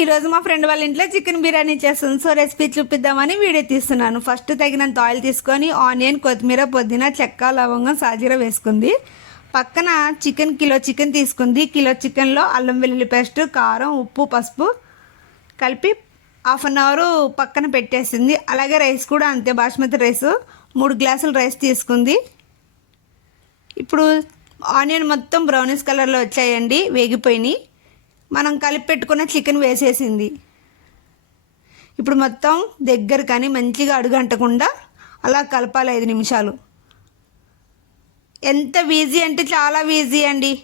ఈరోజు మా ఫ్రెండ్ వాళ్ళ ఇంట్లో చికెన్ బిర్యానీ చేస్తుంది. సో రెసిపీ చూపిద్దామని వీడియో తీస్తున్నాను. ఫస్ట్ తగినంత ఆయిల్ తీసుకొని ఆనియన్ కొత్తిమీర పుదీనా చెక్క లవంగం సాజీర వేసుకుంది. పక్కన చికెన్ కిలో చికెన్ తీసుకుంది. కిలో చికెన్లో అల్లం వెల్లుల్లి పేస్ట్ కారం ఉప్పు పసుపు కలిపి హాఫ్ అన్ అవర్ పక్కన పెట్టేసింది. అలాగే రైస్ కూడా అంతే బాస్మతి రైస్ మూడు గ్లాసులు రైస్ తీసుకుంది. ఇప్పుడు ఆనియన్ మొత్తం బ్రౌనిష్ కలర్లో వచ్చాయండి వేగిపోయినాయి. మనం కలిపి పెట్టుకున్న చికెన్ వేసేసింది. ఇప్పుడు మొత్తం దగ్గర కానీ మంచిగా అడుగంటకుండా అలా కలపాలి ఐదు నిమిషాలు. ఎంత ఈజీ అంటే చాలా ఈజీ అండి.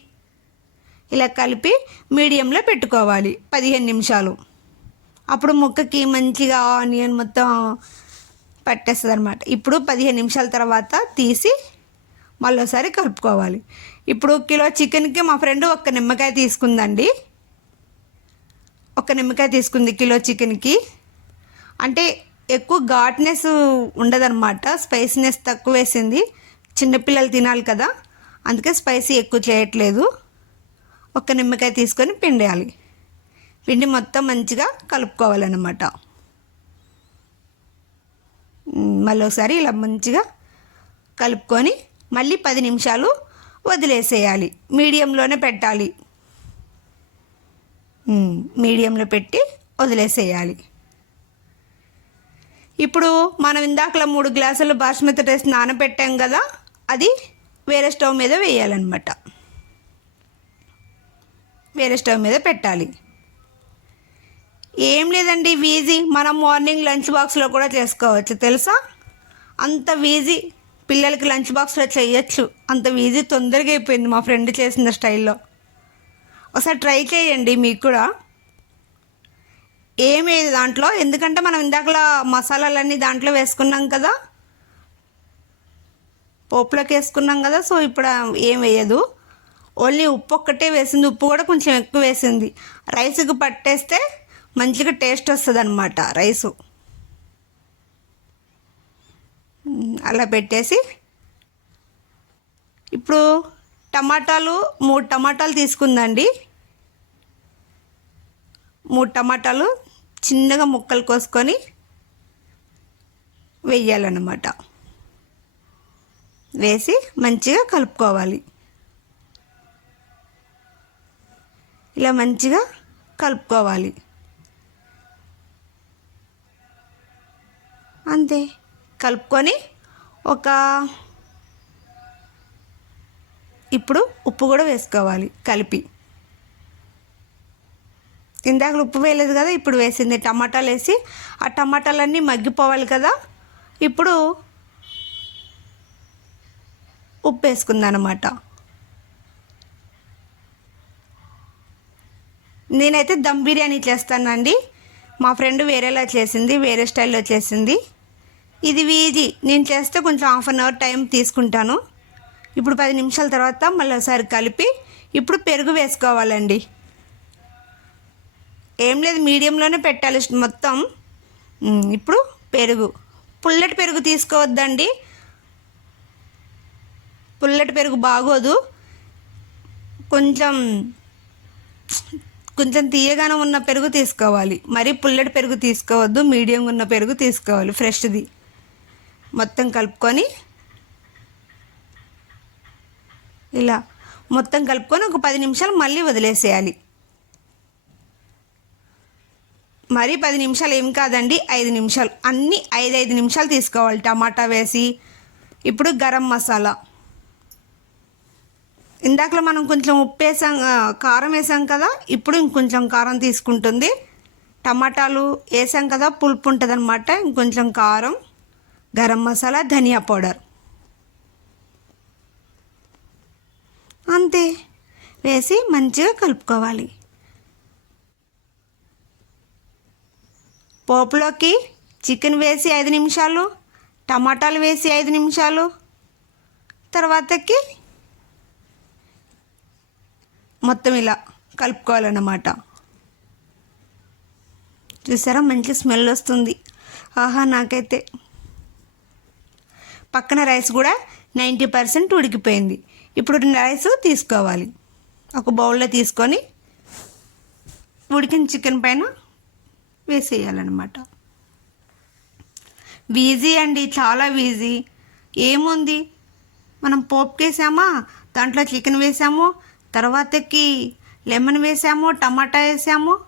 ఇలా కలిపి మీడియంలో పెట్టుకోవాలి పదిహేను నిమిషాలు. అప్పుడు ముక్కకి మంచిగా ఆనియన్ మొత్తం పట్టేస్తుంది అనమాట ఇప్పుడు పదిహేను నిమిషాల తర్వాత తీసి మళ్ళీసారి కలుపుకోవాలి. ఇప్పుడు కిలో చికెన్కి మా ఫ్రెండ్ ఒక్క నిమ్మకాయ తీసుకుందండి. ఒక నిమ్మకాయ తీసుకుంది కిలో చికెన్కి. అంటే ఎక్కువ ఘాట్నెస్ ఉండదన్నమాట. స్పైసీనెస్ తక్కువ వేసింది. చిన్నపిల్లలు తినాలి కదా. అందుకే స్పైసీ ఎక్కువ చేయట్లేదు. ఒక నిమ్మకాయ తీసుకొని పిండేయాలి. పిండి మొత్తం మంచిగా కలుపుకోవాలన్నమాట. మళ్ళీ ఒకసారి ఇలా మంచిగా కలుపుకొని మళ్ళీ పది నిమిషాలు వదిలేసేయాలి. మీడియంలోనే పెట్టాలి. మీడియంలో పెట్టి వదిలేసేయాలి. ఇప్పుడు మనం ఇందాకలా మూడు గ్లాసులు బాస్మతి రైస్ నానబెట్టాం కదా అది వేరే స్టవ్ మీద వేయాలన్నమాట. వేరే స్టవ్ మీద పెట్టాలి. ఏం లేదండి వీజీ మనం మార్నింగ్ లంచ్ బాక్స్లో కూడా చేసుకోవచ్చు తెలుసా? అంత వీజీ పిల్లలకి లంచ్ బాక్స్లో చేయొచ్చు. అంత వీజీ తొందరగా అయిపోయింది మా ఫ్రెండ్ చేసిన స్టైల్లో. ఒకసారి ట్రై చేయండి మీకు కూడా. ఏమి దాంట్లో. ఎందుకంటే మనం ఇందాకలా మసాలాలన్నీ దాంట్లో వేసుకున్నాం కదా. పోపులోకి వేసుకున్నాం కదా సో ఇప్పుడు ఏం వేయదు. ఓన్లీ ఉప్పు ఒక్కటే వేసింది. ఉప్పు కూడా కొంచెం ఎక్కువ వేసింది. రైస్కి పట్టేస్తే మంచిగా టేస్ట్ వస్తుంది అనమాట రైసు అలా పెట్టేసి ఇప్పుడు టమాటాలు మూడు టమాటాలు తీసుకుందండి. మూడు టమాటాలు చిన్నగా ముక్కలు కోసుకొని వేయాలన్నమాట. వేసి మంచిగా కలుపుకోవాలి. ఇలా మంచిగా కలుపుకోవాలి. అంతే. కలుపుకొని ఒక ఇప్పుడు ఉప్పు కూడా వేసుకోవాలి కలిపి. ఇందాక ఉప్పు వేయలేదు కదా ఇప్పుడు వేసింది టమాటాలు వేసి ఆ టమాటాలన్నీ మగ్గిపోవాలి కదా ఇప్పుడు ఉప్పు వేసుకుందనమాట. నేనైతే దమ్ బిర్యానీ చేస్తానండి. మా ఫ్రెండ్ వేరేలా చేసింది వేరే స్టైల్లో చేసింది. ఇది వీజీ. నేను చేస్తే కొంచెం హాఫ్ అన్ అవర్ టైం తీసుకుంటాను. ఇప్పుడు పది నిమిషాల తర్వాత మళ్ళీ ఒకసారి కలిపి ఇప్పుడు పెరుగు వేసుకోవాలండి. ఏం లేదు మీడియంలోనే పెట్టాలి మొత్తం. ఇప్పుడు పెరుగు. పుల్లటి పెరుగు తీసుకోవద్దండి. పుల్లటి పెరుగు బాగోదు. కొంచెం కొంచెం తీయగానే ఉన్న పెరుగు తీసుకోవాలి. మరీ పుల్లటి పెరుగు తీసుకోవద్దు మీడియంగా ఉన్న పెరుగు తీసుకోవాలి ఫ్రెష్ది. మొత్తం కలుపుకొని ఇలా మొత్తం కలుపుకొని ఒక పది నిమిషాలు మళ్ళీ వదిలేసేయాలి. మరీ పది నిమిషాలు ఏం కాదండి ఐదు నిమిషాలు. అన్నీ ఐదు ఐదు నిమిషాలు తీసుకోవాలి టమాటా వేసి. ఇప్పుడు గరం మసాలా. ఇందాకలో మనం కొంచెం ఉప్పు వేసాం కారం వేసాం కదా ఇప్పుడు ఇంకొంచెం కారం తీసుకుంటుంది. టమాటాలు వేసాం కదా పులుపు ఉంటుంది అనమాట ఇంకొంచెం కారం గరం మసాలా ధనియా పౌడర్. అంతే. వేసి మంచిగా కలుపుకోవాలి. పోపులోకి చికెన్ వేసి ఐదు నిమిషాలు టమాటాలు వేసి ఐదు నిమిషాలు తర్వాతకి మొత్తం ఇలా కలుపుకోవాలన్నమాట. చూసారా? మంచి స్మెల్ వస్తుంది. ఆహా నాకైతే పక్కన రైస్ కూడా నైంటీ పర్సెంట్ ఉడికిపోయింది. ఇప్పుడు రైస్ తీసుకోవాలి. ఒక బౌల్లో తీసుకొని ఉడికిన చికెన్ పైన వేసేయాలన్నమాట. ఈజీ అండి చాలా ఈజీ ఏముంది? మనం పోపుకేసామా దాంట్లో చికెన్ వేసాము తర్వాతకి లెమన్ వేసాము టమాటా వేసాము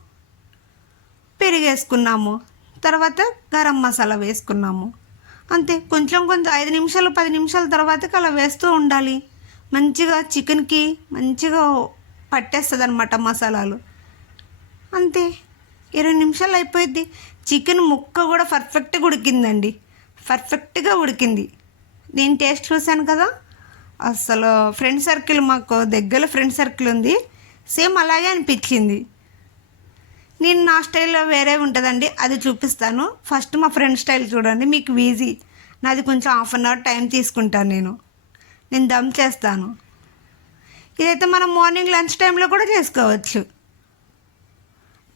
పెరుగు వేసుకున్నాము తర్వాత గరం మసాలా వేసుకున్నాము. అంతే కొంచెం కొంచెం ఐదు నిమిషాలు పది నిమిషాల తర్వాతకి అలా వేస్తూ ఉండాలి. మంచిగా చికెన్కి మంచిగా పట్టేస్తుంది అనమాట మసాలాలు. అంతే ఇరవై నిమిషాలు అయిపోయింది చికెన్ ముక్క కూడా పర్ఫెక్ట్గా ఉడికిందండి. పర్ఫెక్ట్గా ఉడికింది. నేను టేస్ట్ చూశాను కదా అసలు ఫ్రెండ్ సర్కిల్ మాకు దగ్గర ఫ్రెండ్ సర్కిల్ ఉంది. సేమ్ అలాగే అనిపించింది. నేను నా స్టైల్లో వేరే ఉంటుందండి అది చూపిస్తాను. ఫస్ట్ మా ఫ్రెండ్ స్టైల్ చూడండి మీకు ఈజీ నాది కొంచెం హాఫ్ అన్ అవర్ టైం తీసుకుంటాను నేను. నేను దమ్ చేస్తాను. ఇదైతే మనం మార్నింగ్ లంచ్ టైంలో కూడా చేసుకోవచ్చు.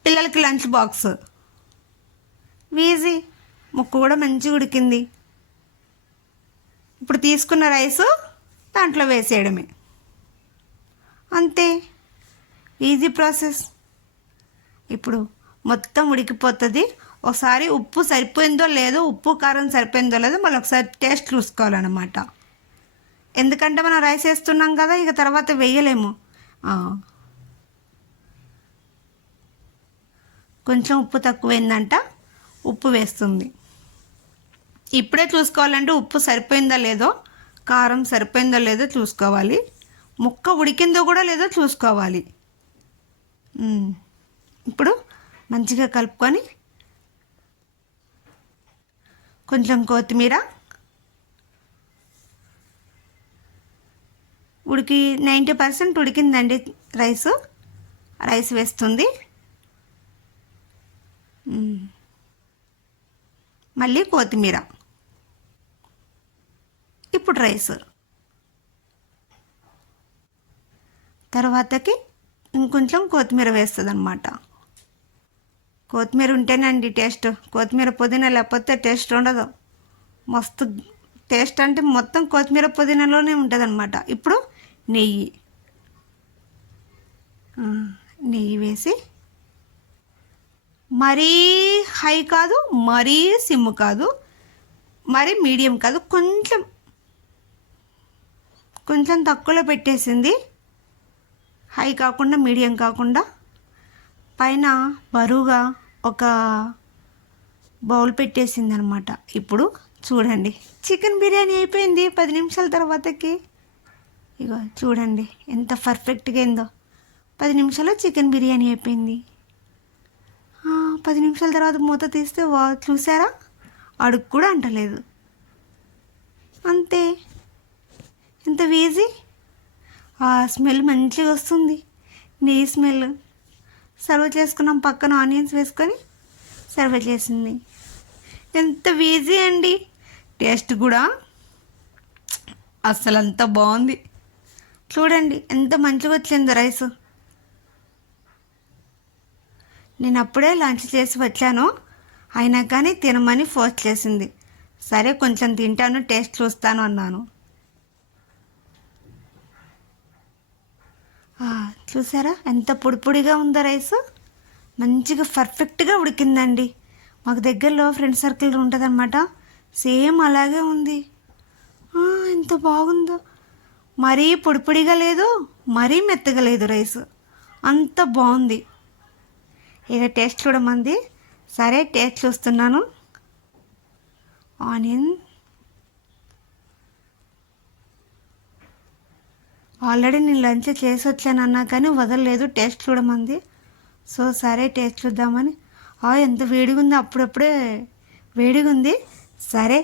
పిల్లలకి లంచ్ బాక్స్ వీజీ ముక్కు కూడా మంచిగా ఉడికింది. ఇప్పుడు తీసుకున్న రైసు దాంట్లో వేసేయడమే. అంతే. ఈజీ ప్రాసెస్ ఇప్పుడు మొత్తం ఉడికిపోతుంది. ఒకసారి ఉప్పు సరిపోయిందో లేదో ఉప్పు కారం సరిపోయిందో లేదో మళ్ళీ ఒకసారి టేస్ట్ చూసుకోవాలన్నమాట. ఎందుకంటే మనం రైస్ వేస్తున్నాం కదా ఇక తర్వాత వేయలేము. కొంచెం ఉప్పు తక్కువైందంట ఉప్పు వేస్తుంది. ఇప్పుడే చూసుకోవాలంటే ఉప్పు సరిపోయిందో లేదో కారం సరిపోయిందో లేదో చూసుకోవాలి. ముక్క ఉడికిందో కూడా లేదో చూసుకోవాలి. ఇప్పుడు మంచిగా కలుపుకొని కొంచెం కొత్తిమీర ఉడికి నైంటీ పర్సెంట్ ఉడికిందండి రైస్. రైస్ వేస్తుంది. మళ్ళీ కొత్తిమీర. ఇప్పుడు రైస్. తర్వాతకి ఇంకొంచెం కొత్తిమీర వేస్తుంది అనమాట కొత్తిమీర ఉంటేనండి టేస్ట్. కొత్తిమీర పుదీనా లేకపోతే టేస్ట్ ఉండదు. మస్తు టేస్ట్ అంటే మొత్తం కొత్తిమీర పుదీనాలోనే ఉంటుందన్నమాట. ఇప్పుడు నెయ్యి. నెయ్యి వేసి మరీ హై కాదు మరీ సిమ్ కాదు మరీ మీడియం కాదు కొంచెం కొంచెం తక్కువలో పెట్టేసింది. హై కాకుండా మీడియం కాకుండా పైన బరువుగా ఒక బౌల్ పెట్టేసింది అనమాట ఇప్పుడు చూడండి. చికెన్ బిర్యానీ అయిపోయింది. పది నిమిషాల తర్వాతకి. ఇగో చూడండి. ఎంత పర్ఫెక్ట్గా అయిందో. పది నిమిషాల్లో చికెన్ బిర్యానీ అయిపోయింది. పది నిమిషాల తర్వాత మూత తీస్తే వా చూసారా? అడుగు కూడా అంటలేదు. అంతే. ఎంత వేజీ ఆ స్మెల్ మంచిగా వస్తుంది. నెయ్యి స్మెల్ సర్వ్ చేసుకున్నాం పక్కన ఆనియన్స్ వేసుకొని సర్వ్ చేసింది. ఎంత ఈజీ అండి. టేస్ట్ కూడా అస్సలు అంత బాగుంది. చూడండి ఎంత మంచిగా వచ్చింది రైస్. నేను అప్పుడే లంచ్ చేసి వచ్చాను. అయినా కానీ తినమని ఫోర్స్ చేసింది. సరే కొంచెం తింటాను టేస్ట్ చూస్తాను అన్నాను. చూసారా? ఎంత పొడిపొడిగా ఉందో రైస్. మంచిగా పర్ఫెక్ట్గా ఉడికిందండి. మాకు దగ్గరలో ఫ్రెండ్ సర్కిల్ ఉంటుందన్నమాట. సేమ్ అలాగే ఉంది. ఎంత బాగుందో. మరీ పొడిపొడిగా లేదు మరీ మెత్తగా లేదు రైస్. అంత బాగుంది. ఇక టేస్ట్ చూడమంది. సరే టేస్ట్ చూస్తున్నాను. ఆనియన్. ఆల్రెడీ నేను లంచ్ చేసి వచ్చానన్నా కానీ వదలలేదు. టేస్ట్ చూడమంది. సో సరే టేస్ట్ చూద్దామని. ఆ ఎంత వేడిగా ఉంది అప్పుడప్పుడే. వేడిగా ఉంది సరే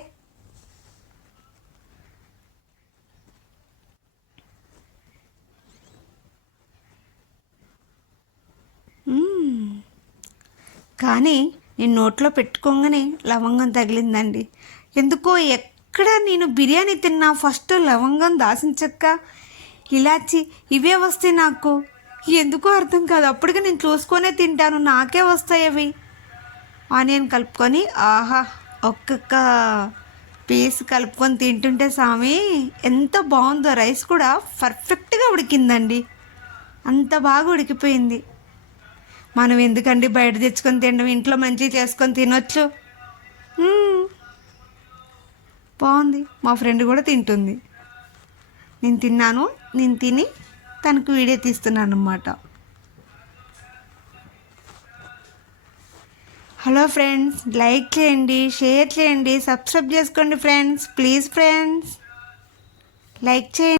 కానీ నేను నోట్లో పెట్టుకోగానే లవంగం తగిలిందండి. ఎందుకో ఎక్కడ నేను బిర్యానీ తిన్నా ఫస్ట్ లవంగం దాసిన చెక్క. ఇలాచి ఇవే వస్తాయి నాకు. ఎందుకో అర్థం కాదు. అప్పటికి నేను చూసుకొనే తింటాను. నాకే వస్తాయి అవి. ఆనియన్ కలుపుకొని ఆహా ఒక్కొక్క పీస్ కలుపుకొని తింటుంటే స్వామి ఎంత బాగుందో. రైస్ కూడా పర్ఫెక్ట్గా ఉడికిందండి. అంత బాగా ఉడికిపోయింది. మనం ఎందుకండి బయట తెచ్చుకొని తినడం? ఇంట్లో మంచిగా చేసుకొని తినొచ్చు. బాగుంది. మా ఫ్రెండ్ కూడా తింటుంది. నేను తిన్నాను. నేను తిని తనకు వీడియో తీస్తున్నాను అనమాట హలో ఫ్రెండ్స్ లైక్ చేయండి షేర్ చేయండి సబ్స్క్రైబ్ చేసుకోండి ఫ్రెండ్స్ ప్లీజ్ ఫ్రెండ్స్. లైక్ చేయండి.